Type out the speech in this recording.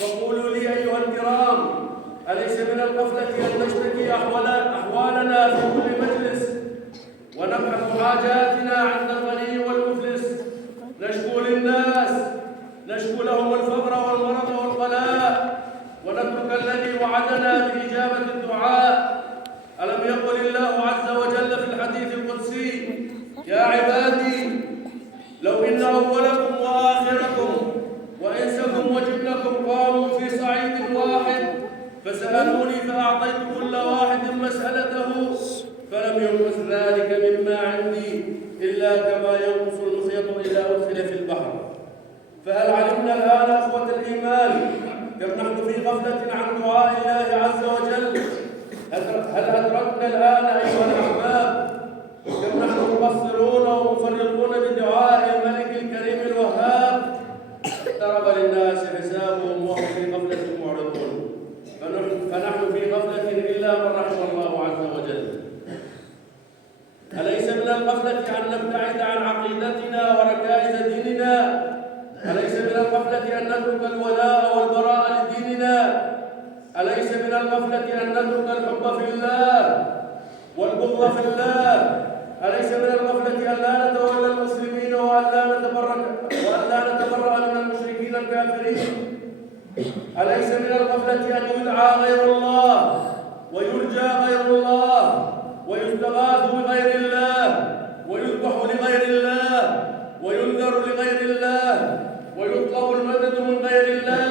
فقولوا لي أيها الكرام، أليس من الغفلة أن نشتكي أحوالنا في كل مجلس ونبحث حاجاتنا عند الغني والمفلس؟ نشكو للناس، نشكو لهم الفقر والمرض والغلاء، ونترك الذي وعدنا بإجابة الدعاء. ألم يقل الله عز وجل في الحديث القدسي: يا عبادي لو إن أولكم وآخركم وإنسكم وجنكم قاموا في صعيد واحد فسألوني فأعطيت كل واحد مسألته فلم ينقص ذلك مما عندي إلا كما ينقص المخيط إذا أدخل في البحر. فهل علمنا الآن أخوة الإيمان كم نحن في غفلة عن دعاء الله عز وجل؟ هل أدركنا الآن أيها الأحباب كم نحن مقصرون ومفرطون بدعاء الملك الكريم الوهاب؟ اقترب للناس حسابهم وهم في غفلة معرضون، فنحن في غفلة إلا من رحم الله عز وجل. أليس من الغفلة أن نبتعد عن عقيدتنا وركائز ديننا؟ أليس من الغفلة أن نترك الولاء والبراء لديننا؟ أليس من الغفلة أن نترك الحب في الله والبغض في الله؟ أليس من الغفلة أن لا نتولى المسلمين وأن لا نتبرأ من المشركين الكافرين؟ أليس من الغفلة أن يدعى غير الله ويرجى غير الله ويستغاث بغير الله ويذبح لغير الله وينذر لغير الله ويطلب المدد من غير الله؟